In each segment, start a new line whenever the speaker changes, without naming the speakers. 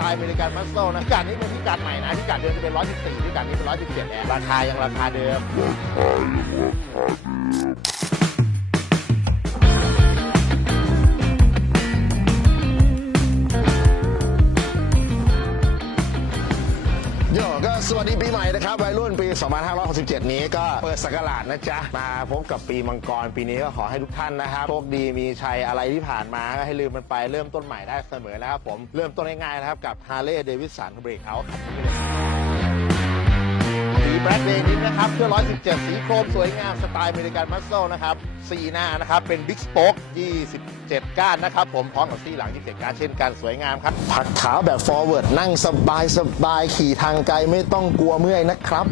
ตล์อเมริกันมัสโซนะพิกัดนี้เป็นพิกัดใหม่นะพิกัดเดิมจะเป็น 114พิกัดนี้เป็น 117แอร์ราคายังราคาเดิม โยก็สวัสดีปีใหม่นะครับวัยรุ่นปี 2567 นี้ก็เปิดสักราชนะจ๊ะ มาพบกับปีมังกรปีนี้ก็ขอให้ทุกท่านนะครับโชคดีมีชัยอะไรที่ผ่านมาก็ให้ลืมมันไปเริ่มต้นใหม่ได้เสมอนะครับผมเริ่มต้นง่ายๆนะครับกับ Harley Davidson Break Out ครับ สีแบล็คเดนิสนะครับเครื่อง 117 สีโครมสวยงามสไตล์อเมริกันมัสโซนะครับสีหน้านะครับเป็นบิ๊กสโป๊ก27 ก้านนะครับ ผมพร้อมกับซี่หลัง27ก้านเช่นกันสวยงามครับผักขาวแบบ forward นั่งสบายสบายขี่ทางไกลไม่ต้องกลัวเมื่อยนะครับ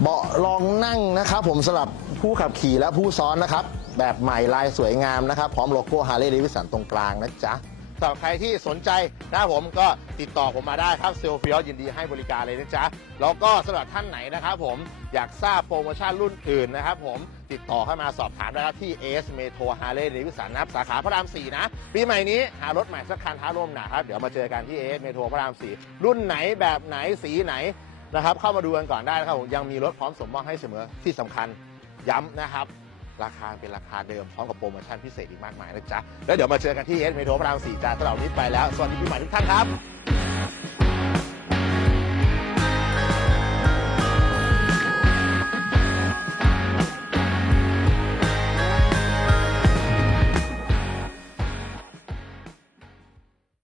เบาะรองนั่งนะครับ ผมสำหรับผู้ขับขี่และผู้ซ้อนนะครับ แบบใหม่ลายสวยงามนะครับ พร้อมโลโก้ Harley Davidson ตรงกลางนะจ๊ะ สำหรับใครที่สนใจนะครับผมก็ติดต่อผมมาได้ครับเซลฟิอยินดีให้บริการเลยนะจ๊ะแล้วก็สำหรับท่านไหนนะครับผมอยากทราบโปรโมชั่นรุ่นอื่นนะครับผมติดต่อเข้ามาสอบถามได้ครับที่ AS Metro Harley Davidson นะครับสาขาพระราม 4 นะ ปีใหม่นี้หารถใหม่สักคันท้าร่วมหนาครับ เดี๋ยวมาเจอกันที่ AS Metro พระราม 4 รุ่นไหนแบบไหนสีไหนนะครับเข้ามาดูกันก่อนได้นะครับผมยังมีรถพร้อมสมมอบให้เสมอที่สำคัญย้ำนะครับ ราคาเป็นราคาเดิมพร้อมกับโปรโมชั่นพิเศษอีกมากมายนะจ๊ะ แล้วเดี๋ยวมาเจอกันที่เอสเมโทรพระราม4จ้าสำหรับวันนี้ไปแล้ว สวัสดีปีใหม่ทุกท่านครับ